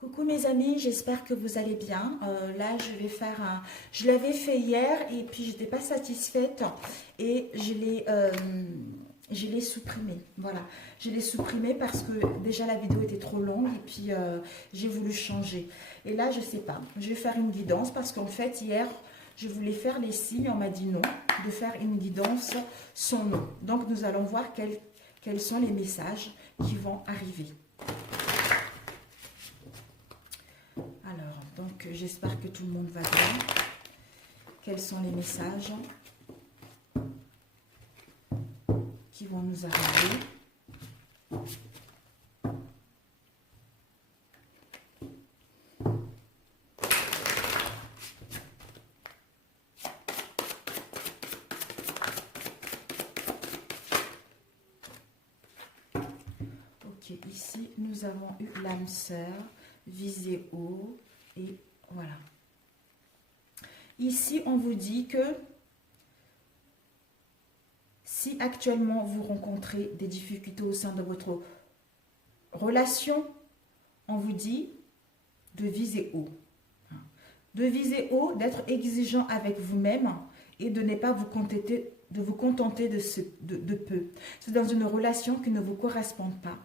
Coucou mes amis, j'espère que vous allez bien. Là, je l'avais fait hier et puis j'étais pas satisfaite et je l'ai supprimé. Voilà, je l'ai supprimé parce que déjà la vidéo était trop longue et puis j'ai voulu changer. Et là, je sais pas, je vais faire une guidance parce qu'en fait hier, je voulais faire les signes, on m'a dit non, de faire une guidance sans nom. Donc nous allons voir quels sont les messages qui vont arriver. Alors, donc j'espère que tout le monde va bien. Quels sont les messages qui vont nous arriver? Ok, ici nous avons eu l'âme sœur, visée haut, et voilà. Ici, on vous dit que si actuellement vous rencontrez des difficultés au sein de votre relation, on vous dit de viser haut. De viser haut, d'être exigeant avec vous-même et de ne pas vous contenter de peu. C'est dans une relation qui ne vous correspond pas.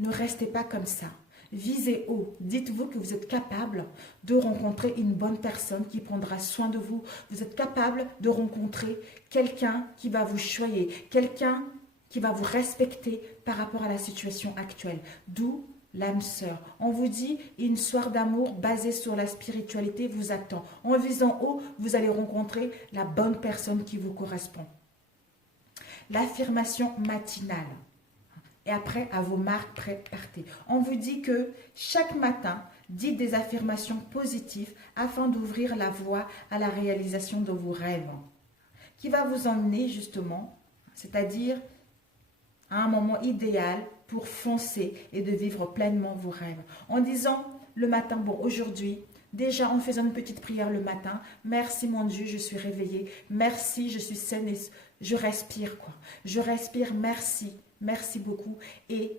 Ne restez pas comme ça. Visez haut. Dites-vous que vous êtes capable de rencontrer une bonne personne qui prendra soin de vous. Vous êtes capable de rencontrer quelqu'un qui va vous choyer, quelqu'un qui va vous respecter par rapport à la situation actuelle. D'où l'âme sœur. On vous dit une histoire d'amour basée sur la spiritualité vous attend. En visant haut, vous allez rencontrer la bonne personne qui vous correspond. L'affirmation matinale. Et après, à vos marques, partez. On vous dit que chaque matin, dites des affirmations positives afin d'ouvrir la voie à la réalisation de vos rêves. Qui va vous emmener justement, c'est-à-dire à un moment idéal pour foncer et de vivre pleinement vos rêves. En disant le matin, bon aujourd'hui, déjà en faisant une petite prière le matin, merci mon Dieu, je suis réveillée, merci, je suis saine et je respire quoi. Je respire, merci. Merci beaucoup et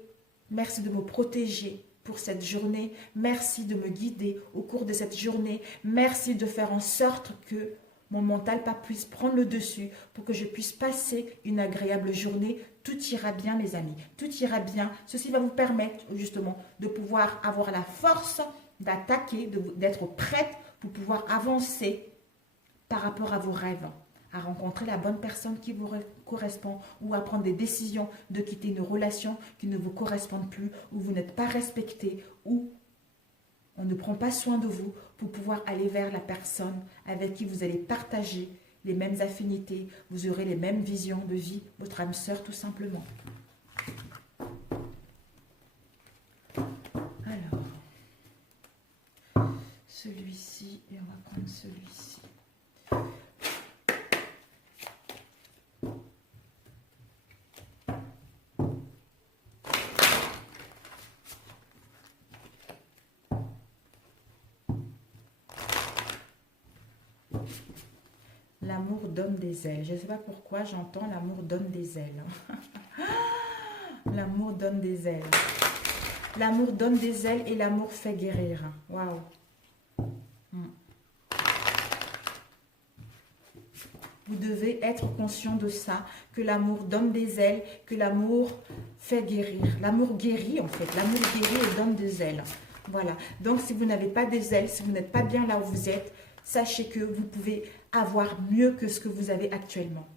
merci de me protéger pour cette journée. Merci de me guider au cours de cette journée. Merci de faire en sorte que mon mental puisse prendre le dessus pour que je puisse passer une agréable journée. Tout ira bien mes amis, tout ira bien. Ceci va vous permettre justement de pouvoir avoir la force d'attaquer, d'être prête pour pouvoir avancer par rapport à vos rêves, à rencontrer la bonne personne qui vous correspond ou à prendre des décisions de quitter une relation qui ne vous correspond plus, où vous n'êtes pas respecté, où on ne prend pas soin de vous pour pouvoir aller vers la personne avec qui vous allez partager les mêmes affinités, vous aurez les mêmes visions de vie, votre âme sœur tout simplement. Alors, celui-ci, et on va prendre celui-ci. L'amour donne des ailes. Je ne sais pas pourquoi j'entends l'amour donne des ailes. L'amour donne des ailes. L'amour donne des ailes et l'amour fait guérir. Waouh. Vous devez être conscient de ça, que l'amour donne des ailes, que l'amour fait guérir. L'amour guérit en fait. L'amour guérit et donne des ailes. Voilà. Donc si vous n'avez pas des ailes, si vous n'êtes pas bien là où vous êtes, sachez que vous pouvez avoir mieux que ce que vous avez actuellement.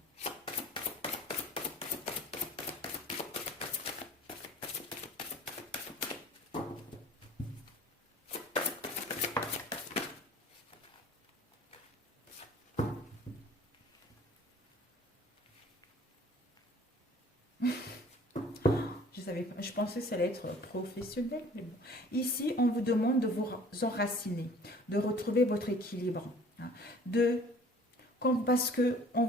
Je pensais que ça allait être professionnel. Mais bon. Ici, on vous demande de vous enraciner, de retrouver votre équilibre. Hein, parce qu'en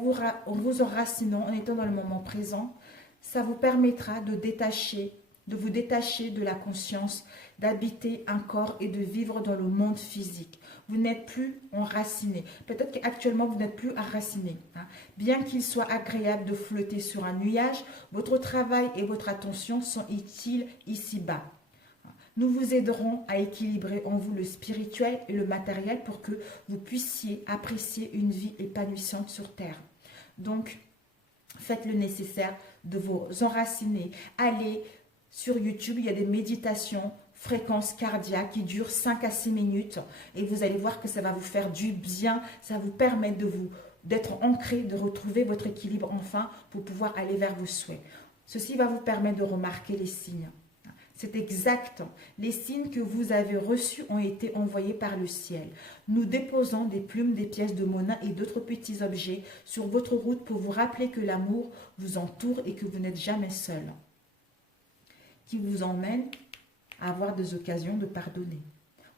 vous enracinant, en étant dans le moment présent, ça vous permettra de vous détacher de la conscience, d'habiter un corps et de vivre dans le monde physique. Vous n'êtes plus enraciné. Peut-être qu'actuellement, vous n'êtes plus enraciné. Hein. Bien qu'il soit agréable de flotter sur un nuage, votre travail et votre attention sont utiles ici-bas. Nous vous aiderons à équilibrer en vous le spirituel et le matériel pour que vous puissiez apprécier une vie épanouissante sur Terre. Donc, faites le nécessaire de vous enraciner. Allez sur YouTube, il y a des méditations, fréquences cardiaques qui durent 5 à 6 minutes. Et vous allez voir que ça va vous faire du bien, ça va vous permettre d'être ancré, de retrouver votre équilibre enfin pour pouvoir aller vers vos souhaits. Ceci va vous permettre de remarquer les signes. C'est exact. Les signes que vous avez reçus ont été envoyés par le ciel. Nous déposons des plumes, des pièces de monnaie et d'autres petits objets sur votre route pour vous rappeler que l'amour vous entoure et que vous n'êtes jamais seul. Qui vous emmène à avoir des occasions de pardonner.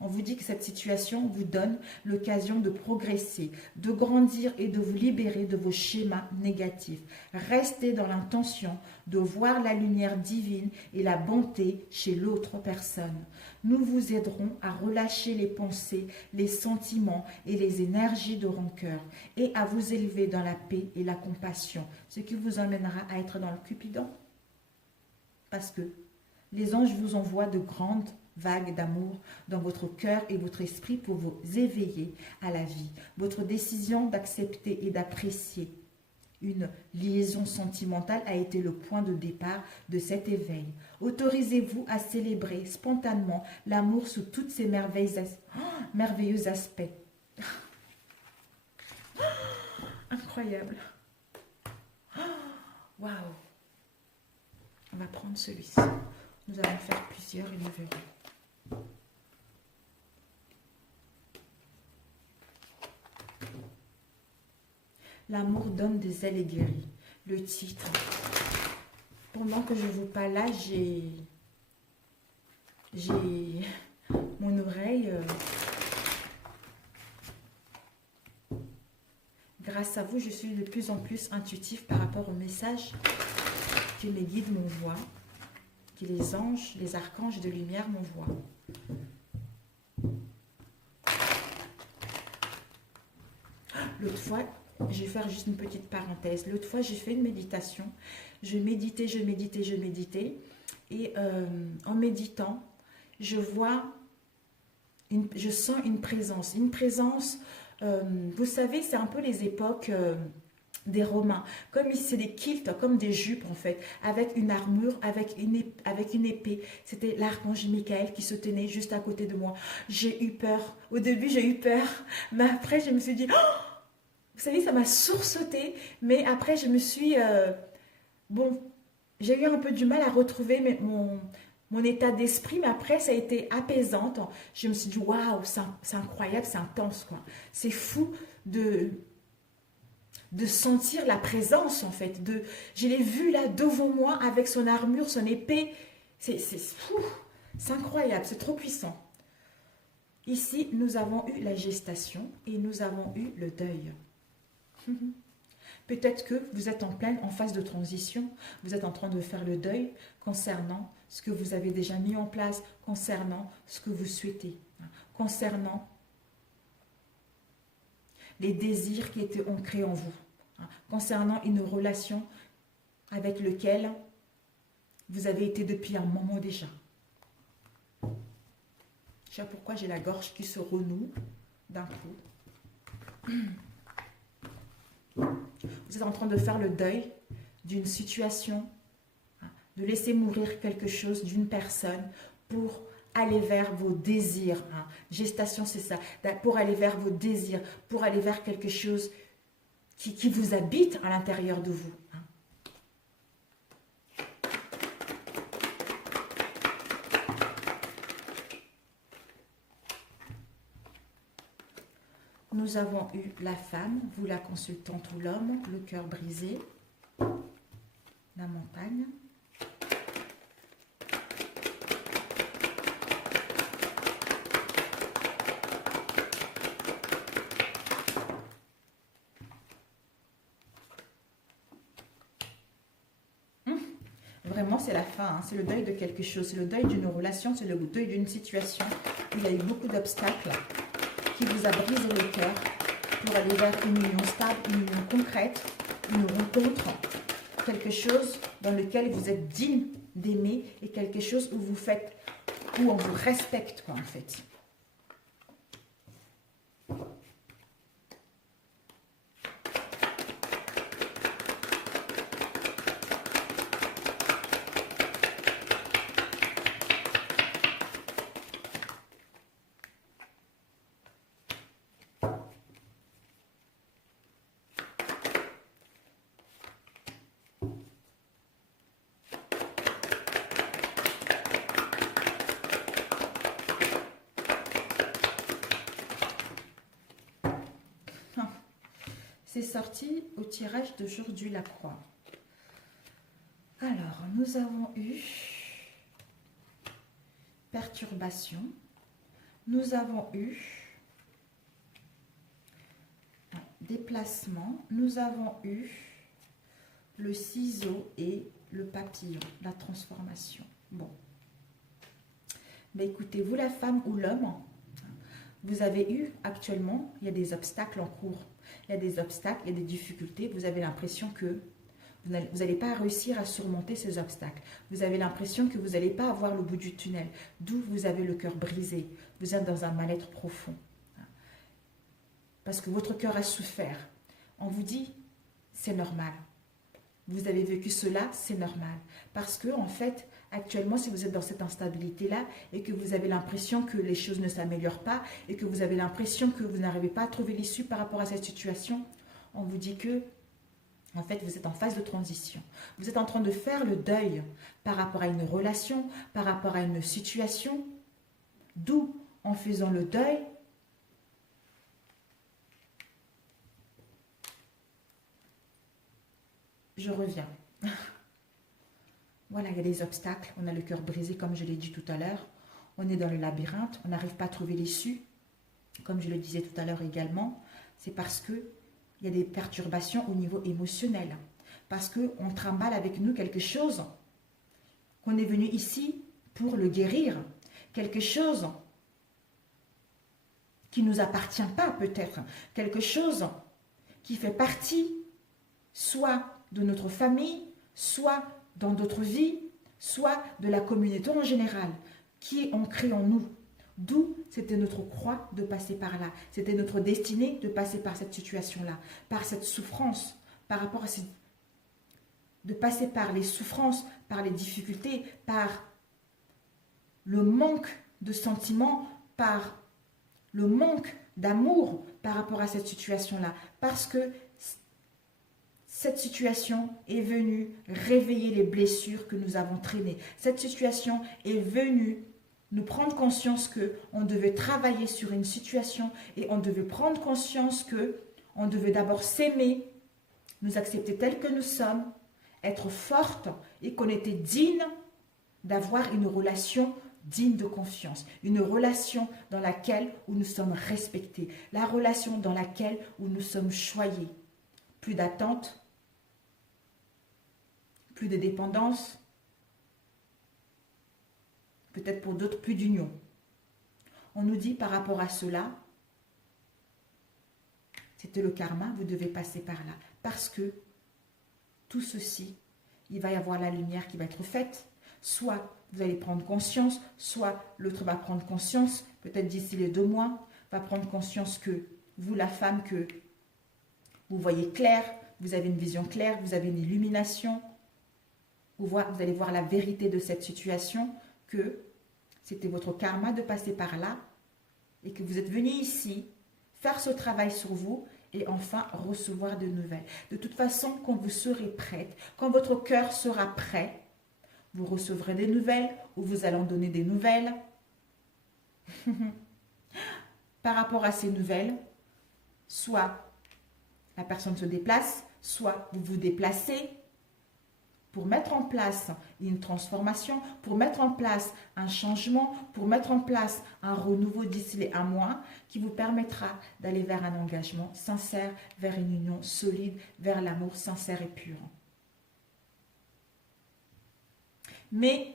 On vous dit que cette situation vous donne l'occasion de progresser, de grandir et de vous libérer de vos schémas négatifs. Restez dans l'intention de voir la lumière divine et la bonté chez l'autre personne. Nous vous aiderons à relâcher les pensées, les sentiments et les énergies de rancœur et à vous élever dans la paix et la compassion, ce qui vous emmènera à être dans le Cupidon. Parce que les anges vous envoient de grandes vague d'amour dans votre cœur et votre esprit pour vous éveiller à la vie. Votre décision d'accepter et d'apprécier une liaison sentimentale a été le point de départ de cet éveil. Autorisez-vous à célébrer spontanément l'amour sous toutes ses merveilleux aspects. Incroyable. Waouh. On va prendre celui-ci. Nous allons faire plusieurs et nous verrons. L'amour donne des ailes et guérit. Le titre. Pendant que je vous parle là, j'ai mon oreille. Grâce à vous, je suis de plus en plus intuitif par rapport au message que mes guides m'envoient, que les anges, les archanges de lumière m'envoient. L'autre fois, je vais faire juste une petite parenthèse. L'autre fois, j'ai fait une méditation. Je méditais. Et en méditant, je sens une présence. Une présence, vous savez, c'est un peu les époques des Romains. Comme c'est des kilts, comme des jupes en fait, avec une armure, avec une épée. C'était l'archange Michael qui se tenait juste à côté de moi. J'ai eu peur. Au début, j'ai eu peur. Mais après, je me suis dit... Oh, vous savez, ça m'a sursauté, mais après, je me suis... j'ai eu un peu du mal à retrouver mon état d'esprit, mais après, ça a été apaisante. Je me suis dit, waouh, c'est incroyable, c'est intense, quoi. C'est fou de sentir la présence, en fait. Je l'ai vu là, devant moi, avec son armure, son épée. C'est incroyable, c'est trop puissant. Ici, nous avons eu la gestation et nous avons eu le deuil. Peut-être que vous êtes en phase de transition, vous êtes en train de faire le deuil concernant ce que vous avez déjà mis en place, concernant ce que vous souhaitez, concernant les désirs qui étaient ancrés en vous, concernant une relation avec laquelle vous avez été depuis un moment déjà. Je sais pas pourquoi j'ai la gorge qui se renoue d'un coup. Vous êtes en train de faire le deuil d'une situation, de laisser mourir quelque chose d'une personne pour aller vers vos désirs. Gestation, c'est ça. Pour aller vers vos désirs, pour aller vers quelque chose qui vous habite à l'intérieur de vous. Nous avons eu la femme, vous la consultante ou l'homme, le cœur brisé, la montagne. Vraiment, c'est la fin, c'est le deuil de quelque chose, c'est le deuil d'une relation, c'est le deuil d'une situation où il y a eu beaucoup d'obstacles qui vous a brisé le cœur pour aller vers une union stable, une union concrète, une rencontre, quelque chose dans lequel vous êtes digne d'aimer et quelque chose où vous faites où on vous respecte, quoi, en fait. C'est sorti au tirage d'aujourd'hui, la croix. Alors, nous avons eu perturbation. Nous avons eu déplacement. Nous avons eu le ciseau et le papillon, la transformation. Bon. Mais écoutez, vous la femme ou l'homme, vous avez eu actuellement, il y a des obstacles en cours. Il y a des obstacles, il y a des difficultés. Vous avez l'impression que vous n'allez pas réussir à surmonter ces obstacles. Vous avez l'impression que vous n'allez pas avoir le bout du tunnel. D'où vous avez le cœur brisé. Vous êtes dans un mal-être profond. Parce que votre cœur a souffert. On vous dit, c'est normal. Vous avez vécu cela, c'est normal. Parce que, en fait, actuellement, si vous êtes dans cette instabilité-là et que vous avez l'impression que les choses ne s'améliorent pas et que vous avez l'impression que vous n'arrivez pas à trouver l'issue par rapport à cette situation, on vous dit que, en fait, vous êtes en phase de transition. Vous êtes en train de faire le deuil par rapport à une relation, par rapport à une situation. D'où, en faisant le deuil, je reviens. Voilà, il y a des obstacles, on a le cœur brisé comme je l'ai dit tout à l'heure. On est dans le labyrinthe, on n'arrive pas à trouver l'issue. Comme je le disais tout à l'heure également, c'est parce qu'il y a des perturbations au niveau émotionnel. Parce qu'on trimballe avec nous quelque chose, qu'on est venu ici pour le guérir. Quelque chose qui ne nous appartient pas peut-être. Quelque chose qui fait partie soit de notre famille, soit dans d'autres vies, soit de la communauté en général, qui est ancrée en nous. D'où c'était notre croix de passer par là. C'était notre destinée de passer par cette situation-là, par cette souffrance, par rapport à de passer par les souffrances, par les difficultés, par le manque de sentiments, par le manque d'amour par rapport à cette situation-là. Parce que cette situation est venue réveiller les blessures que nous avons traînées. Cette situation est venue nous prendre conscience qu'on devait travailler sur une situation et on devait prendre conscience qu'on devait d'abord s'aimer, nous accepter tels que nous sommes, être forte et qu'on était digne d'avoir une relation digne de confiance, une relation dans laquelle où nous sommes respectés, la relation dans laquelle où nous sommes choyés. Plus d'attente, plus de dépendance, peut-être pour d'autres plus d'union. On nous dit par rapport à cela, c'était le karma, vous devez passer par là. Parce que tout ceci, il va y avoir la lumière qui va être faite. Soit vous allez prendre conscience, soit l'autre va prendre conscience, peut-être d'ici les 2 mois, va prendre conscience que vous, la femme, que vous voyez clair, vous avez une vision claire, vous avez une illumination. Vous allez voir la vérité de cette situation, que c'était votre karma de passer par là et que vous êtes venu ici faire ce travail sur vous et enfin recevoir de nouvelles. De toute façon, quand vous serez prête, quand votre cœur sera prêt, vous recevrez des nouvelles ou vous allons donner des nouvelles. Par rapport à ces nouvelles, soit la personne se déplace, soit vous vous déplacez, pour mettre en place une transformation, pour mettre en place un changement, pour mettre en place un renouveau d'ici les 1 mois qui vous permettra d'aller vers un engagement sincère, vers une union solide, vers l'amour sincère et pur. Mais,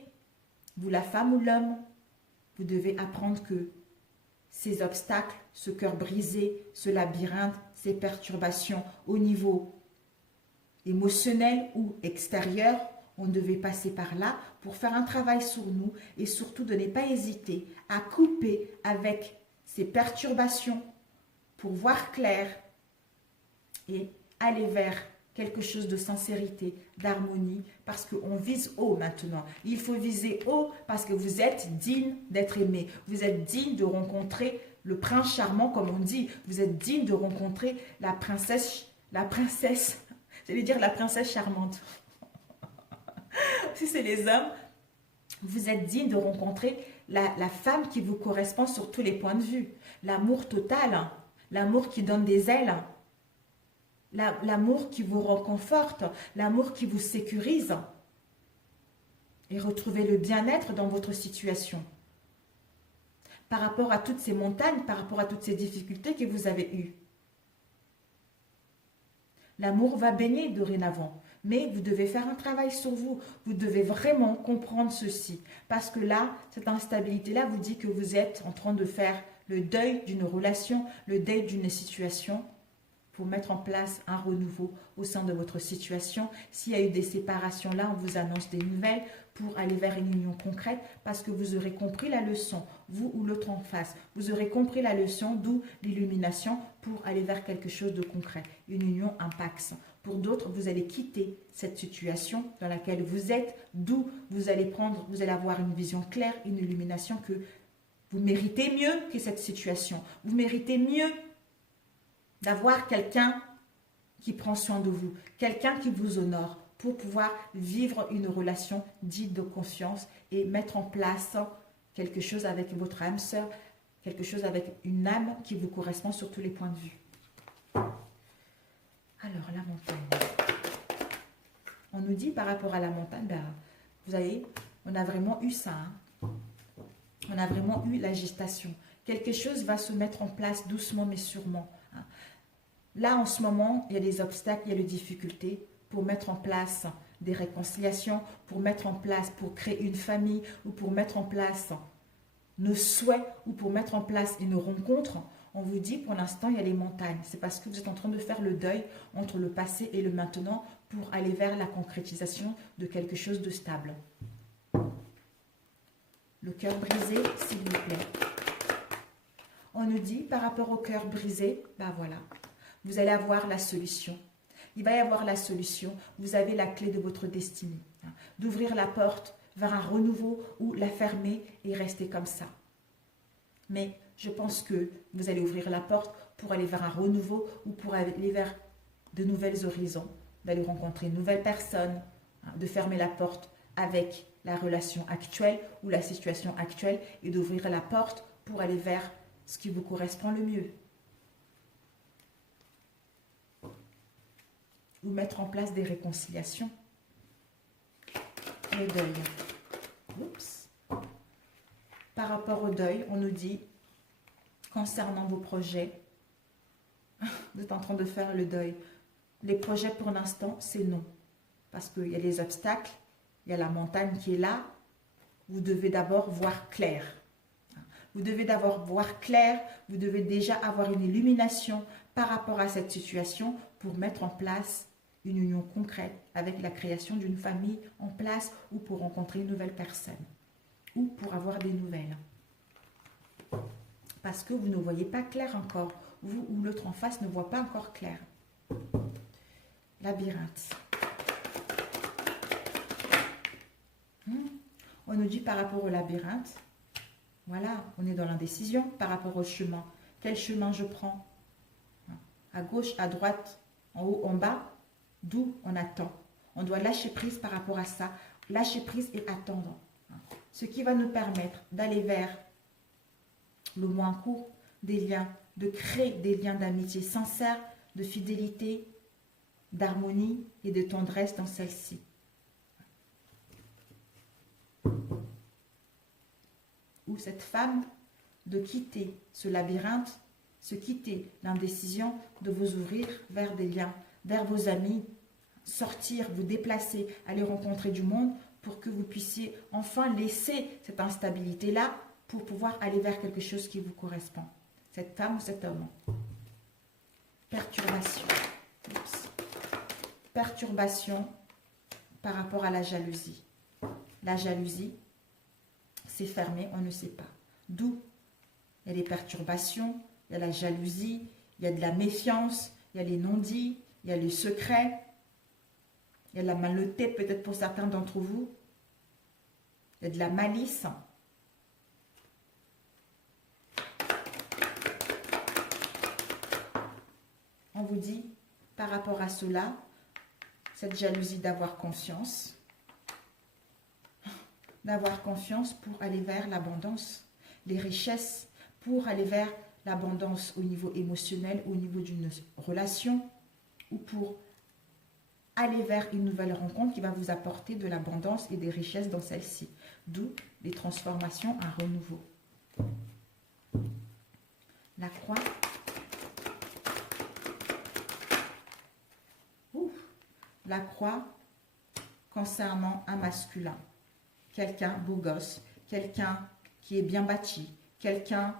vous la femme ou l'homme, vous devez apprendre que ces obstacles, ce cœur brisé, ce labyrinthe, ces perturbations au niveau émotionnel ou extérieur, on devait passer par là pour faire un travail sur nous et surtout de ne pas hésiter à couper avec ces perturbations pour voir clair et aller vers quelque chose de sincérité, d'harmonie, parce qu'on vise haut maintenant. Il faut viser haut parce que vous êtes digne d'être aimé. Vous êtes digne de rencontrer le prince charmant, comme on dit. Vous êtes digne de rencontrer la princesse, j'allais dire la princesse charmante. Si c'est les hommes, vous êtes digne de rencontrer la femme qui vous correspond sur tous les points de vue. L'amour total, hein. L'amour qui donne des ailes, hein. L'amour qui vous réconforte, l'amour qui vous sécurise. Et retrouvez le bien-être dans votre situation. Par rapport à toutes ces montagnes, par rapport à toutes ces difficultés que vous avez eues. L'amour va baigner dorénavant. Mais vous devez faire un travail sur vous. Vous devez vraiment comprendre ceci. Parce que là, cette instabilité-là vous dit que vous êtes en train de faire le deuil d'une relation, le deuil d'une situation pour mettre en place un renouveau au sein de votre situation. S'il y a eu des séparations, là, on vous annonce des nouvelles pour aller vers une union concrète parce que vous aurez compris la leçon, vous ou l'autre en face. Vous aurez compris la leçon, d'où l'illumination pour aller vers quelque chose de concret, une union, un pax. Pour d'autres, vous allez quitter cette situation dans laquelle vous êtes, d'où vous allez avoir une vision claire, une illumination que vous méritez mieux que cette situation. Vous méritez mieux d'avoir quelqu'un qui prend soin de vous, quelqu'un qui vous honore pour pouvoir vivre une relation digne de confiance et mettre en place quelque chose avec votre âme sœur, quelque chose avec une âme qui vous correspond sur tous les points de vue. Alors, la montagne. On nous dit par rapport à la montagne, vous voyez, on a vraiment eu ça. Hein. On a vraiment eu la gestation. Quelque chose va se mettre en place doucement mais sûrement. Hein. Là, en ce moment, il y a des obstacles, il y a des difficultés pour mettre en place des réconciliations, pour mettre en place, pour créer une famille ou pour mettre en place nos souhaits ou pour mettre en place une rencontre. On vous dit, pour l'instant, il y a les montagnes. C'est parce que vous êtes en train de faire le deuil entre le passé et le maintenant pour aller vers la concrétisation de quelque chose de stable. Le cœur brisé, s'il vous plaît. On nous dit, par rapport au cœur brisé, voilà, vous allez avoir la solution. Il va y avoir la solution. Vous avez la clé de votre destinée. D'ouvrir la porte vers un renouveau ou la fermer et rester comme ça. Mais je pense que vous allez ouvrir la porte pour aller vers un renouveau ou pour aller vers de nouvelles horizons, d'aller rencontrer une nouvelle personne, de fermer la porte avec la relation actuelle ou la situation actuelle et d'ouvrir la porte pour aller vers ce qui vous correspond le mieux. Ou mettre en place des réconciliations. Le deuil. Oups. Par rapport au deuil, on nous dit, concernant vos projets, vous êtes en train de faire le deuil. Les projets pour l'instant, c'est non. Parce qu'il y a des obstacles, il y a la montagne qui est là. Vous devez d'abord voir clair. Vous devez d'abord voir clair, vous devez déjà avoir une illumination par rapport à cette situation pour mettre en place une union concrète avec la création d'une famille en place ou pour rencontrer une nouvelle personne ou pour avoir des nouvelles. Parce que vous ne voyez pas clair encore. Vous ou l'autre en face ne voit pas encore clair. Labyrinthe. On nous dit par rapport au labyrinthe, voilà, on est dans l'indécision par rapport au chemin. Quel chemin je prends? À gauche, à droite, en haut, en bas, d'où on attend. On doit lâcher prise par rapport à ça. Lâcher prise et attendre. Ce qui va nous permettre d'aller vers le moins court des liens, de créer des liens d'amitié sincère, de fidélité, d'harmonie et de tendresse dans celle-ci. Ou cette femme de quitter ce labyrinthe, se quitter l'indécision, de vous ouvrir vers des liens, vers vos amis, sortir, vous déplacer, aller rencontrer du monde pour que vous puissiez enfin laisser cette instabilité-là pour pouvoir aller vers quelque chose qui vous correspond. Cette femme ou cet homme. Perturbation. Oups. Perturbation par rapport à la jalousie. La jalousie, c'est fermé, on ne sait pas. D'où il y a des perturbations, il y a la jalousie, il y a de la méfiance, il y a les non-dits, il y a les secrets, il y a de la malhonnêteté peut-être pour certains d'entre vous, il y a de la malice. On vous dit, par rapport à cela, cette jalousie d'avoir confiance pour aller vers l'abondance, les richesses, pour aller vers l'abondance au niveau émotionnel, au niveau d'une relation, ou pour aller vers une nouvelle rencontre qui va vous apporter de l'abondance et des richesses dans celle-ci. D'où les transformations, un renouveau. La croix. La croix concernant un masculin. Quelqu'un beau gosse, quelqu'un qui est bien bâti, quelqu'un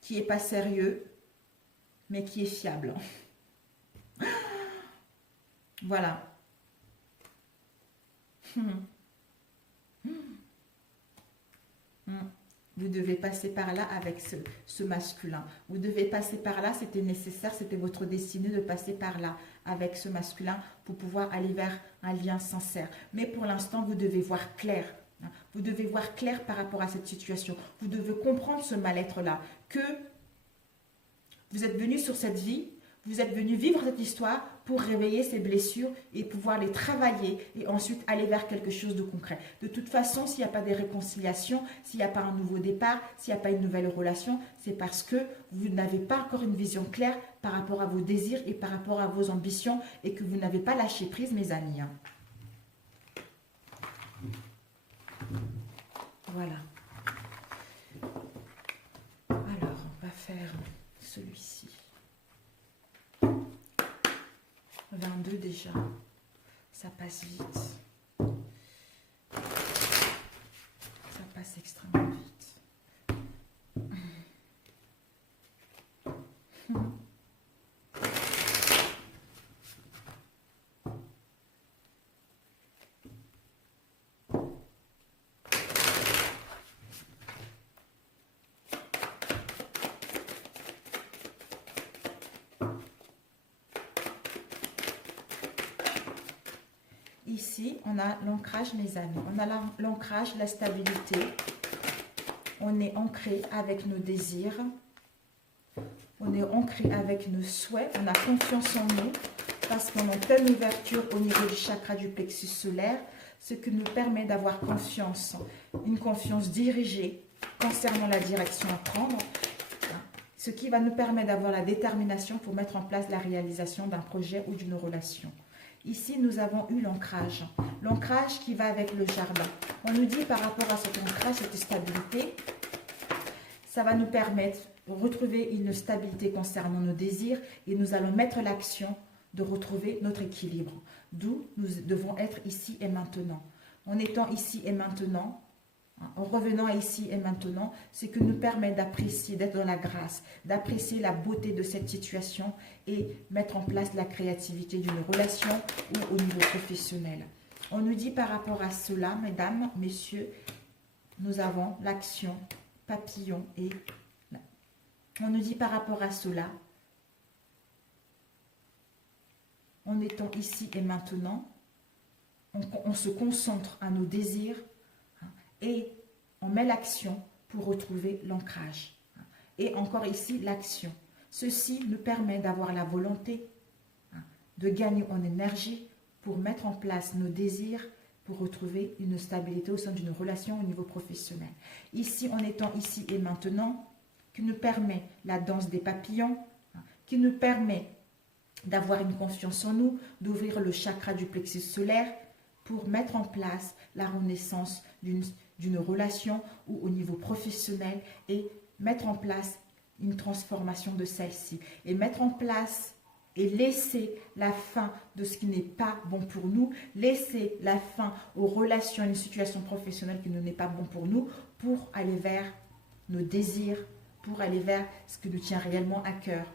qui n'est pas sérieux, mais qui est fiable. Voilà. Vous devez passer par là avec ce masculin. Vous devez passer par là, c'était nécessaire, c'était votre destinée de passer par là avec ce masculin pour pouvoir aller vers un lien sincère. Mais pour l'instant, vous devez voir clair. Vous devez voir clair par rapport à cette situation. Vous devez comprendre ce mal-être-là, que vous êtes venu sur cette vie, vous êtes venu vivre cette histoire pour réveiller ces blessures et pouvoir les travailler et ensuite aller vers quelque chose de concret. De toute façon, s'il n'y a pas de réconciliation, s'il n'y a pas un nouveau départ, s'il n'y a pas une nouvelle relation, c'est parce que vous n'avez pas encore une vision claire par rapport à vos désirs et par rapport à vos ambitions et que vous n'avez pas lâché prise, mes amis. Voilà. Alors, on va faire celui-ci. 22 déjà, ça passe vite, ça passe extrêmement vite. Ici, on a l'ancrage, mes amis. On a l'ancrage, la stabilité. On est ancré avec nos désirs. On est ancré avec nos souhaits. On a confiance en nous parce qu'on a une pleine ouverture au niveau du chakra du plexus solaire, ce qui nous permet d'avoir confiance, une confiance dirigée concernant la direction à prendre, ce qui va nous permettre d'avoir la détermination pour mettre en place la réalisation d'un projet ou d'une relation. Ici, nous avons eu l'ancrage. L'ancrage qui va avec le jardin. On nous dit par rapport à cet ancrage, cette stabilité, ça va nous permettre de retrouver une stabilité concernant nos désirs et nous allons mettre l'action de retrouver notre équilibre. D'où nous devons être ici et maintenant. En étant ici et maintenant, en revenant à ici et maintenant, ce qui nous permet d'apprécier, d'être dans la grâce, d'apprécier la beauté de cette situation et mettre en place la créativité d'une relation ou au niveau professionnel. On nous dit par rapport à cela, mesdames, messieurs, nous avons l'action papillon et on nous dit par rapport à cela, en étant ici et maintenant, on se concentre à nos désirs, et on met l'action pour retrouver l'ancrage. Et encore ici, l'action. Ceci nous permet d'avoir la volonté de gagner en énergie pour mettre en place nos désirs, pour retrouver une stabilité au sein d'une relation au niveau professionnel. Ici, en étant ici et maintenant, qui nous permet la danse des papillons, qui nous permet d'avoir une confiance en nous, d'ouvrir le chakra du plexus solaire pour mettre en place la renaissance d'une relation ou au niveau professionnel et mettre en place une transformation de celle-ci. Et mettre en place et laisser la fin de ce qui n'est pas bon pour nous, laisser la fin aux relations et une situation professionnelle qui n'est pas bon pour nous, pour aller vers nos désirs, pour aller vers ce qui nous tient réellement à cœur.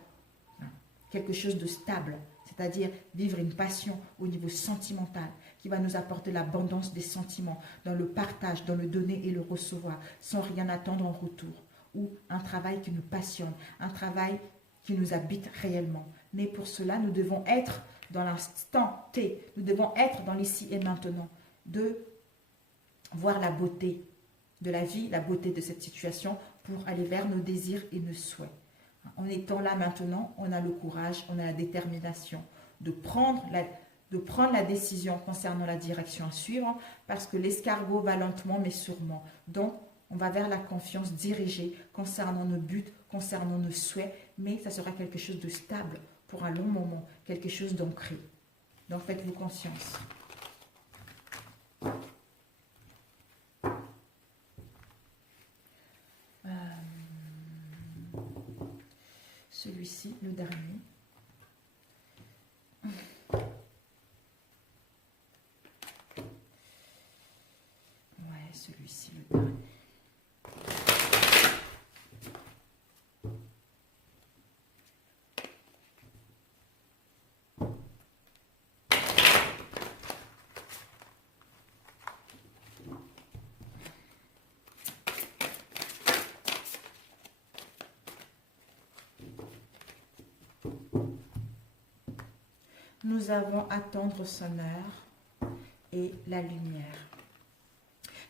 Quelque chose de stable, c'est-à-dire vivre une passion au niveau sentimental qui va nous apporter l'abondance des sentiments, dans le partage, dans le donner et le recevoir, sans rien attendre en retour. Ou un travail qui nous passionne, un travail qui nous habite réellement. Mais pour cela, nous devons être dans l'instant T, nous devons être dans l'ici et maintenant, de voir la beauté de la vie, la beauté de cette situation pour aller vers nos désirs et nos souhaits. En étant là maintenant, on a le courage, on a la détermination de prendre la décision concernant la direction à suivre, parce que l'escargot va lentement mais sûrement. Donc, on va vers la confiance dirigée concernant nos buts, concernant nos souhaits, mais ça sera quelque chose de stable pour un long moment, quelque chose d'ancré. Donc, faites-vous conscience. Celui-ci, le dernier. Ouais, celui-ci, le dernier. Nous avons à tendre son heure et la lumière.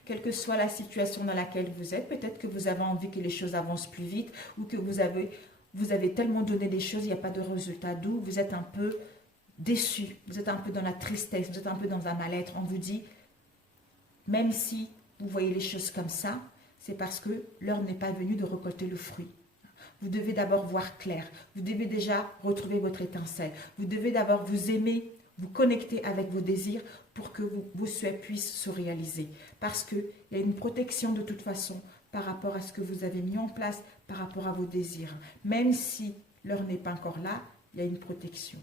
Quelle que soit la situation dans laquelle vous êtes, peut-être que vous avez envie que les choses avancent plus vite ou que vous avez tellement donné des choses, il n'y a pas de résultat, d'où vous êtes un peu déçu, vous êtes un peu dans la tristesse, vous êtes un peu dans un mal-être. On vous dit, même si vous voyez les choses comme ça, c'est parce que l'heure n'est pas venue de récolter le fruit. Vous devez d'abord voir clair. Vous devez déjà retrouver votre étincelle. Vous devez d'abord vous aimer, vous connecter avec vos désirs pour que vos souhaits puissent se réaliser. Parce qu'il y a une protection de toute façon par rapport à ce que vous avez mis en place, par rapport à vos désirs. Même si l'heure n'est pas encore là, il y a une protection.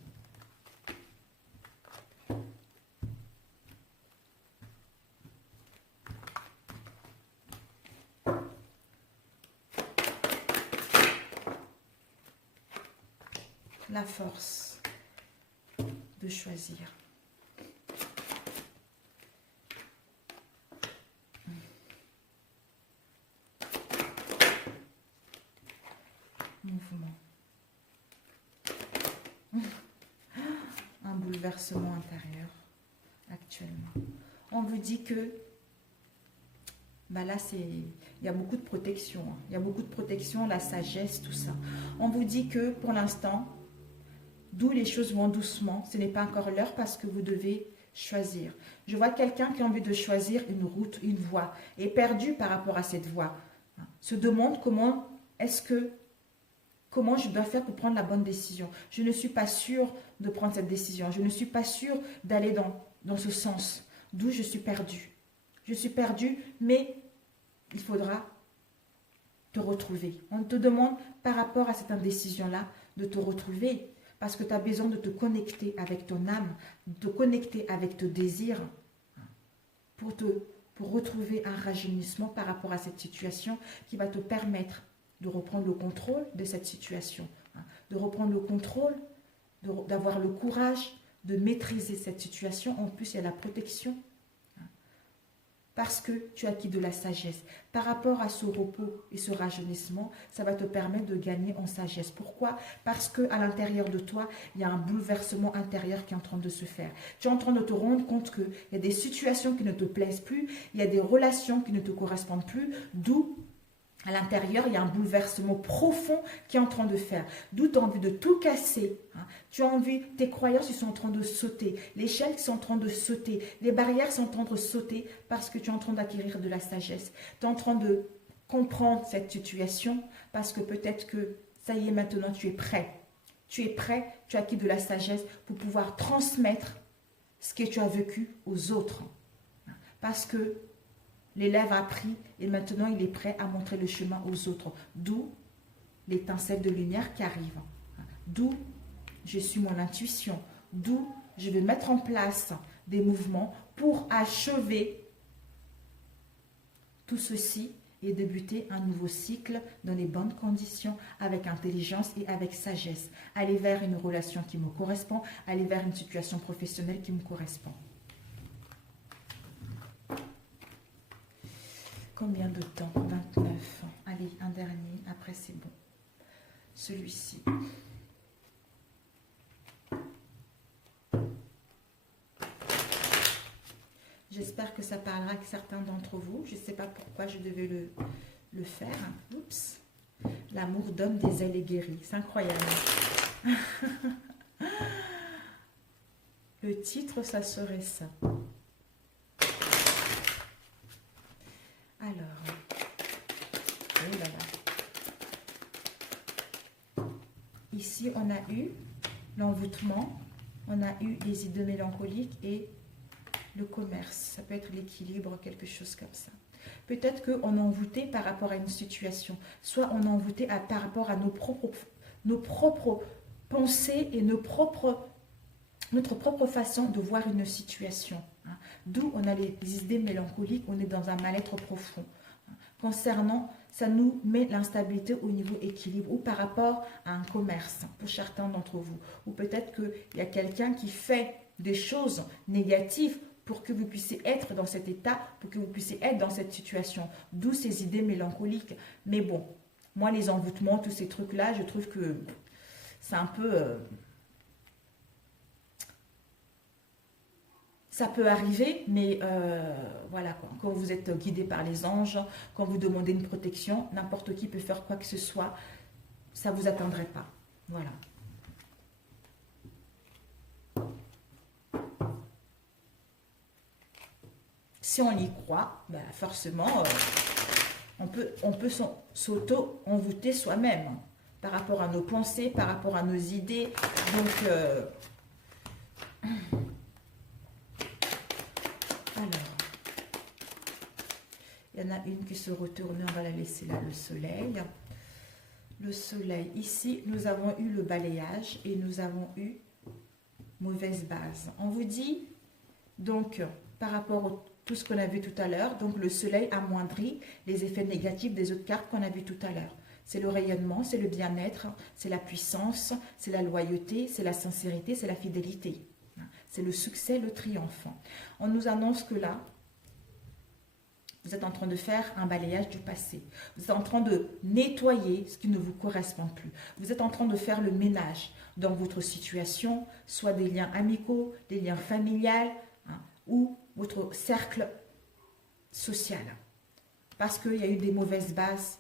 La force de choisir. Mouvement. Un bouleversement intérieur actuellement. On vous dit que là, il y a beaucoup de protection. Il y a beaucoup de protection, la sagesse, tout ça. On vous dit que pour l'instant, d'où les choses vont doucement, ce n'est pas encore l'heure parce que vous devez choisir. Je vois quelqu'un qui a envie de choisir une route, une voie, et perdu par rapport à cette voie. Se demande comment je dois faire pour prendre la bonne décision. Je ne suis pas sûre de prendre cette décision. Je ne suis pas sûre d'aller dans ce sens. D'où je suis perdue. Je suis perdue, mais il faudra te retrouver. On te demande par rapport à cette indécision-là de te retrouver. Parce que tu as besoin de te connecter avec ton âme, de te connecter avec tes désirs pour retrouver un rajeunissement par rapport à cette situation qui va te permettre de reprendre le contrôle de cette situation, de reprendre le contrôle, d'avoir le courage de maîtriser cette situation. En plus, il y a la protection. Parce que tu as acquis de la sagesse. Par rapport à ce repos et ce rajeunissement, ça va te permettre de gagner en sagesse. Pourquoi? Parce qu'à l'intérieur de toi, il y a un bouleversement intérieur qui est en train de se faire. Tu es en train de te rendre compte qu'il y a des situations qui ne te plaisent plus, il y a des relations qui ne te correspondent plus, d'où à l'intérieur, il y a un bouleversement profond qui est en train de faire. D'où tu as envie de tout casser. Tu as envie, tes croyances sont en train de sauter. Les chaînes sont en train de sauter. Les barrières sont en train de sauter parce que tu es en train d'acquérir de la sagesse. Tu es en train de comprendre cette situation parce que peut-être que ça y est, maintenant tu es prêt. Tu es prêt, tu as acquis de la sagesse pour pouvoir transmettre ce que tu as vécu aux autres. Parce que l'élève a appris et maintenant il est prêt à montrer le chemin aux autres. D'où l'étincelle de lumière qui arrive. D'où je suis mon intuition. D'où je vais mettre en place des mouvements pour achever tout ceci et débuter un nouveau cycle dans les bonnes conditions, avec intelligence et avec sagesse. Aller vers une relation qui me correspond, aller vers une situation professionnelle qui me correspond. Combien de temps? 29. Allez, un dernier. Après, c'est bon. Celui-ci. J'espère que ça parlera avec certains d'entre vous. Je ne sais pas pourquoi je devais le faire. Oups. L'amour donne des ailes aiguerries. C'est incroyable. Le titre, ça serait ça. Alors. Oh là là. Ici, on a eu l'envoûtement. On a eu les idées mélancoliques et le commerce. Ça peut être l'équilibre, quelque chose comme ça. Peut-être qu'on est envoûté par rapport à une situation. Soit on est envoûté par rapport à nos propres pensées et notre propre façon de voir une situation. D'où on a les idées mélancoliques, on est dans un mal-être profond. Concernant, ça nous met l'instabilité au niveau équilibre ou par rapport à un commerce pour certains d'entre vous. Ou peut-être qu'il y a quelqu'un qui fait des choses négatives pour que vous puissiez être dans cet état, pour que vous puissiez être dans cette situation. D'où ces idées mélancoliques. Mais bon, moi les envoûtements, tous ces trucs-là, je trouve que c'est un peu... ça peut arriver, mais voilà quoi. Quand vous êtes guidé par les anges, quand vous demandez une protection, n'importe qui peut faire quoi que ce soit, ça ne vous atteindrait pas. Voilà. Si on y croit, ben forcément, on peut s'auto-envoûter soi-même par rapport à nos pensées, par rapport à nos idées. Donc, alors, il y en a une qui se retourne, on va la laisser là, le soleil. Le soleil, ici, nous avons eu le balayage et nous avons eu mauvaise base. On vous dit, donc, par rapport à tout ce qu'on a vu tout à l'heure, donc le soleil amoindrit les effets négatifs des autres cartes qu'on a vu tout à l'heure. C'est le rayonnement, c'est le bien-être, c'est la puissance, c'est la loyauté, c'est la sincérité, c'est la fidélité. C'est le succès, le triomphe. On nous annonce que là, vous êtes en train de faire un balayage du passé. Vous êtes en train de nettoyer ce qui ne vous correspond plus. Vous êtes en train de faire le ménage dans votre situation, soit des liens amicaux, des liens familiaux, ou votre cercle social. Parce qu'il y a eu des mauvaises bases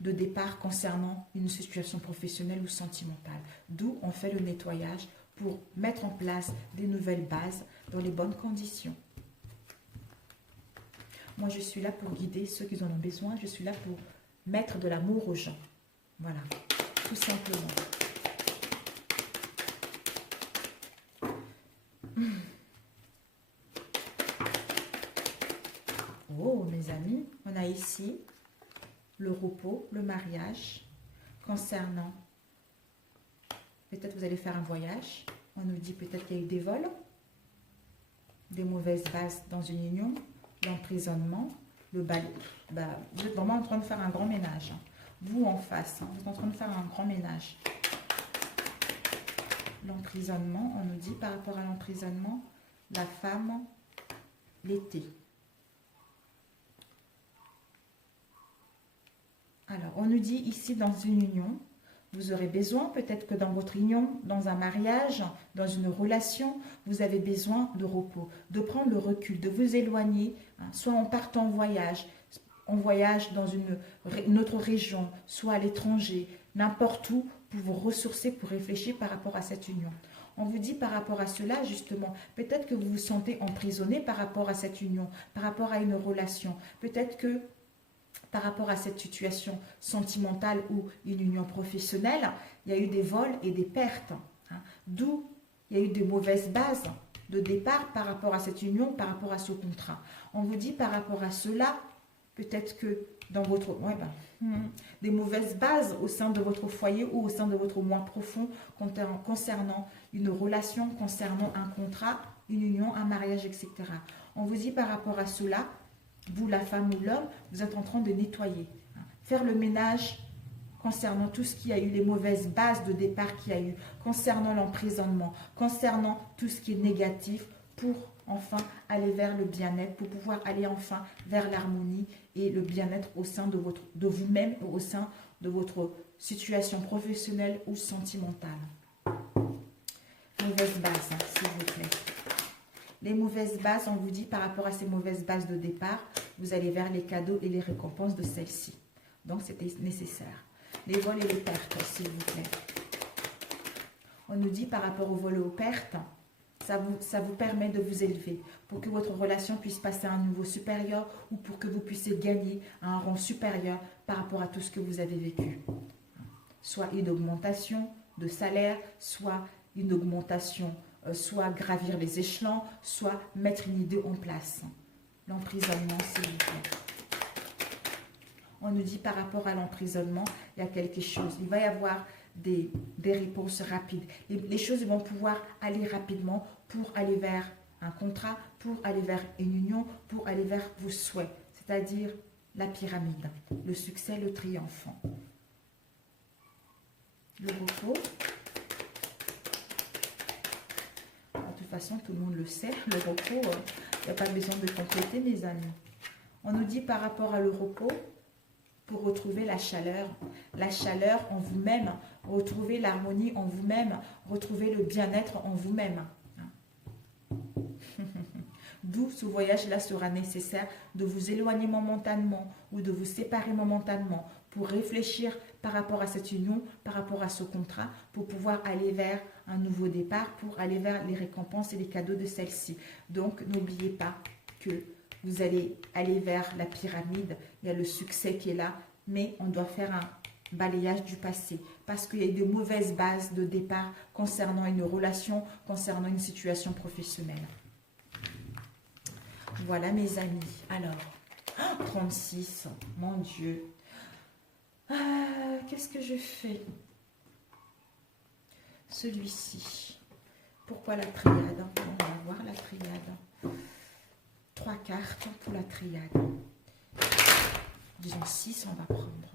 de départ concernant une situation professionnelle ou sentimentale. D'où on fait le nettoyage pour mettre en place des nouvelles bases dans les bonnes conditions. Moi, je suis là pour guider ceux qui en ont besoin. Je suis là pour mettre de l'amour aux gens. Voilà, tout simplement. Oh, mes amis, on a ici le repos, le mariage, concernant, peut-être vous allez faire un voyage, on nous dit peut-être qu'il y a eu des vols, des mauvaises bases dans une union, l'emprisonnement, le bal. Vous êtes vraiment en train de faire un grand ménage. Vous en face, vous êtes en train de faire un grand ménage. L'emprisonnement, on nous dit par rapport à l'emprisonnement, la femme, l'été. Alors, on nous dit ici dans une union, vous aurez besoin, peut-être que dans votre union, dans un mariage, dans une relation, vous avez besoin de repos, de prendre le recul, de vous éloigner, soit en partant en voyage dans une autre région, soit à l'étranger, n'importe où, pour vous ressourcer, pour réfléchir par rapport à cette union. On vous dit par rapport à cela, justement, peut-être que vous vous sentez emprisonné par rapport à cette union, par rapport à une relation. Peut-être que par rapport à cette situation sentimentale ou une union professionnelle, il y a eu des vols et des pertes. D'où il y a eu des mauvaises bases de départ par rapport à cette union, par rapport à ce contrat. On vous dit par rapport à cela, peut-être que dans votre... des mauvaises bases au sein de votre foyer ou au sein de votre moi profond concernant une relation, concernant un contrat, une union, un mariage, etc. On vous dit par rapport à cela, vous, la femme ou l'homme, vous êtes en train de nettoyer. Faire le ménage concernant tout ce qui a eu, les mauvaises bases de départ qu'il y a eu, concernant l'emprisonnement, concernant tout ce qui est négatif, pour enfin aller vers le bien-être, pour pouvoir aller enfin vers l'harmonie et le bien-être au sein de vous-même, au sein de votre situation professionnelle ou sentimentale. Mauvaise base, hein, s'il vous plaît. Les mauvaises bases, on vous dit par rapport à ces mauvaises bases de départ, vous allez vers les cadeaux et les récompenses de celles-ci. Donc, c'était nécessaire. Les vols et les pertes, s'il vous plaît. On nous dit par rapport aux vols et aux pertes, ça vous permet de vous élever pour que votre relation puisse passer à un niveau supérieur ou pour que vous puissiez gagner à un rang supérieur par rapport à tout ce que vous avez vécu. Soit une augmentation de salaire, soit une augmentation, soit gravir les échelons, soit mettre une idée en place. L'emprisonnement, s'il vous plaît. On nous dit par rapport à l'emprisonnement, il y a quelque chose. Il va y avoir des réponses rapides. Les choses vont pouvoir aller rapidement pour aller vers un contrat, pour aller vers une union, pour aller vers vos souhaits. C'est-à-dire la pyramide, le succès, le triomphe. Le repos. De toute façon, tout le monde le sait, le repos, il n'y a pas besoin de compléter, mes amis. On nous dit par rapport à le repos, pour retrouver la chaleur en vous-même, retrouver l'harmonie en vous-même, retrouver le bien-être en vous-même. D'où ce voyage-là sera nécessaire de vous éloigner momentanément ou de vous séparer momentanément pour réfléchir par rapport à cette union, par rapport à ce contrat, pour pouvoir aller vers un nouveau départ, pour aller vers les récompenses et les cadeaux de celle-ci. Donc, n'oubliez pas que vous allez aller vers la pyramide, il y a le succès qui est là, mais on doit faire un balayage du passé parce qu'il y a eu de mauvaises bases de départ concernant une relation, concernant une situation professionnelle. Voilà mes amis. Alors, 36, mon Dieu. Qu'est-ce que je fais? Celui-ci. Pourquoi la triade? On va voir la triade. 3 cartes pour la triade. Disons 6, on va prendre.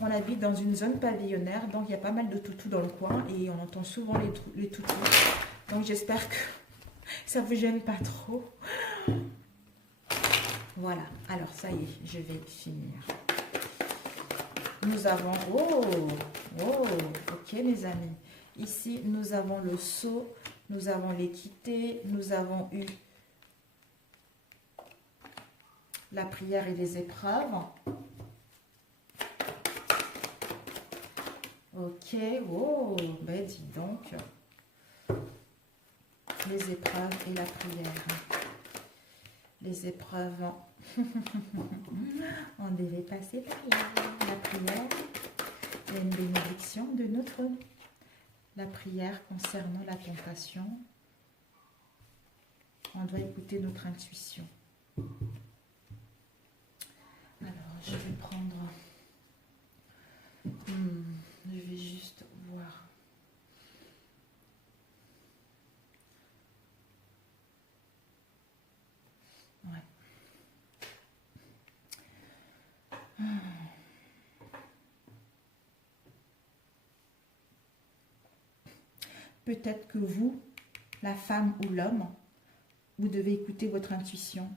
On habite dans une zone pavillonnaire, donc il y a pas mal de toutous dans le coin et on entend souvent les toutous. Donc j'espère que ça ne vous gêne pas trop. Voilà, alors ça y est, je vais finir. Nous avons... Oh, ok mes amis. Ici, nous avons le sceau, nous avons l'équité, nous avons eu la prière et les épreuves. Ok, oh, ben dis donc. Les épreuves et la prière. Les épreuves, on devait passer par là. La prière, il y a une bénédiction de notre... La prière concernant la tentation. On doit écouter notre intuition. Alors, je vais prendre... je vais juste voir. Ouais. Peut-être que vous, la femme ou l'homme, vous devez écouter votre intuition.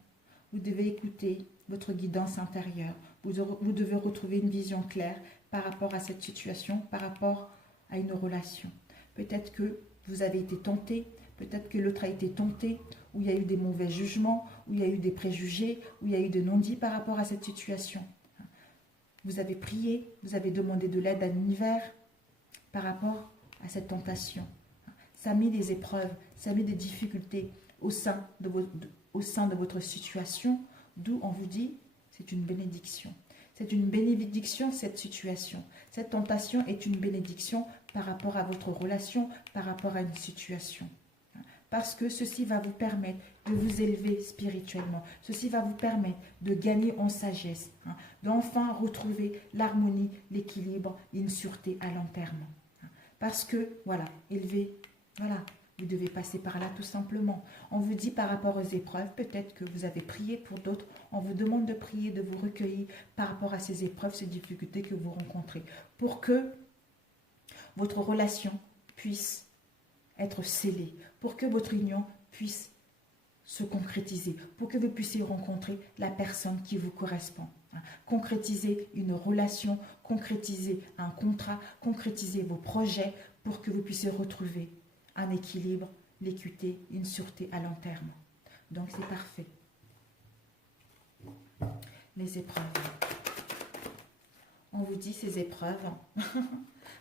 Vous devez écouter votre guidance intérieure. Vous devez retrouver une vision claire par rapport à cette situation, par rapport à une relation. Peut-être que vous avez été tenté, peut-être que l'autre a été tenté, où il y a eu des mauvais jugements, où il y a eu des préjugés, où il y a eu des non-dits par rapport à cette situation. Vous avez prié, vous avez demandé de l'aide à l'univers par rapport à cette tentation. Ça a mis des épreuves, ça a mis des difficultés au sein de votre situation, d'où on vous dit, c'est une bénédiction. C'est une bénédiction cette situation. Cette tentation est une bénédiction par rapport à votre relation, par rapport à une situation. Parce que ceci va vous permettre de vous élever spirituellement. Ceci va vous permettre de gagner en sagesse, d'enfin retrouver l'harmonie, l'équilibre et une sûreté à long terme. Parce que, voilà, vous devez passer par là tout simplement. On vous dit par rapport aux épreuves, peut-être que vous avez prié pour d'autres. On vous demande de prier, de vous recueillir par rapport à ces épreuves, ces difficultés que vous rencontrez. Pour que votre relation puisse être scellée. Pour que votre union puisse se concrétiser, pour que vous puissiez rencontrer la personne qui vous correspond. Concrétiser une relation, concrétiser un contrat, concrétiser vos projets pour que vous puissiez retrouver un équilibre, l'équité, une sûreté à long terme. Donc c'est parfait. Les épreuves. On vous dit ces épreuves.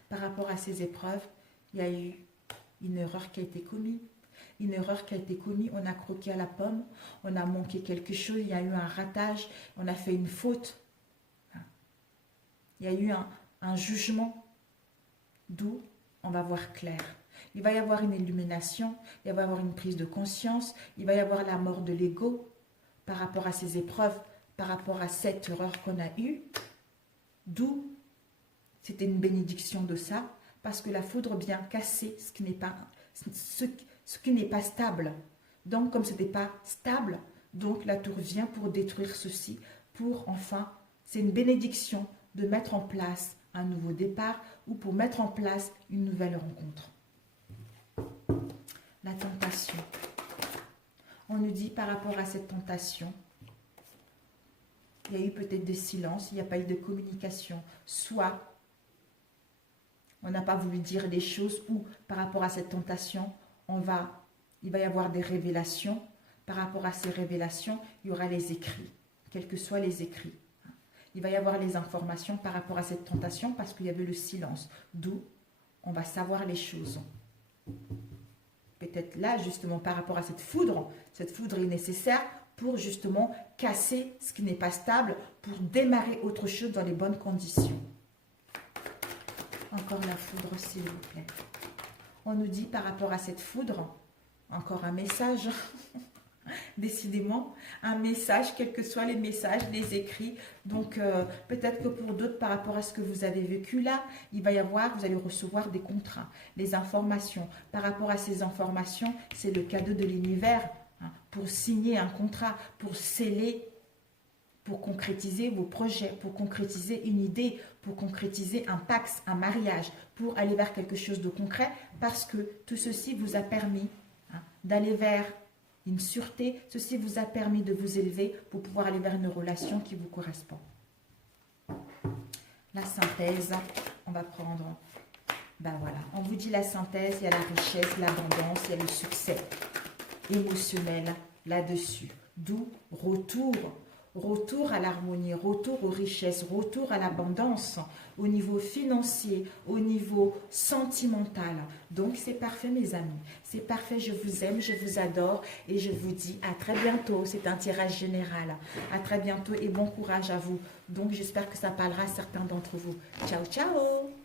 Par rapport à ces épreuves, il y a eu une erreur qui a été commise. Une erreur qui a été commise, on a croqué à la pomme, on a manqué quelque chose, il y a eu un ratage, on a fait une faute. Il y a eu un jugement, d'où on va voir clair. Il va y avoir une illumination, il va y avoir une prise de conscience, il va y avoir la mort de l'ego par rapport à ces épreuves, par rapport à cette erreur qu'on a eue. D'où c'était une bénédiction de ça, parce que la foudre vient casser ce qui n'est pas stable. Donc, comme ce n'était pas stable, donc la tour vient pour détruire ceci, pour enfin, c'est une bénédiction de mettre en place un nouveau départ ou pour mettre en place une nouvelle rencontre. La tentation. On nous dit par rapport à cette tentation, il y a eu peut-être des silences, il n'y a pas eu de communication, soit on n'a pas voulu dire des choses ou par rapport à cette tentation, il va y avoir des révélations. Par rapport à ces révélations, il y aura les écrits, quels que soient les écrits. Il va y avoir les informations par rapport à cette tentation parce qu'il y avait le silence. D'où on va savoir les choses. Peut-être là, justement, par rapport à cette foudre est nécessaire pour justement casser ce qui n'est pas stable, pour démarrer autre chose dans les bonnes conditions. Encore la foudre, s'il vous plaît. On nous dit par rapport à cette foudre, encore un message, décidément, un message, quels que soient les messages, les écrits. Donc, peut-être que pour d'autres, par rapport à ce que vous avez vécu là, vous allez recevoir des contrats, des informations. Par rapport à ces informations, c'est le cadeau de l'univers pour signer un contrat, pour sceller, pour concrétiser vos projets, pour concrétiser une idée, pour concrétiser un pax, un mariage, pour aller vers quelque chose de concret, parce que tout ceci vous a permis d'aller vers une sûreté, ceci vous a permis de vous élever pour pouvoir aller vers une relation qui vous correspond. La synthèse, on va prendre, voilà, on vous dit la synthèse, il y a la richesse, l'abondance, il y a le succès émotionnel là-dessus. D'où retour à l'harmonie, retour aux richesses, retour à l'abondance au niveau financier, au niveau sentimental. Donc c'est parfait mes amis, c'est parfait, je vous aime, je vous adore et je vous dis à très bientôt. C'est un tirage général, à très bientôt et bon courage à vous. Donc j'espère que ça parlera à certains d'entre vous. Ciao ciao.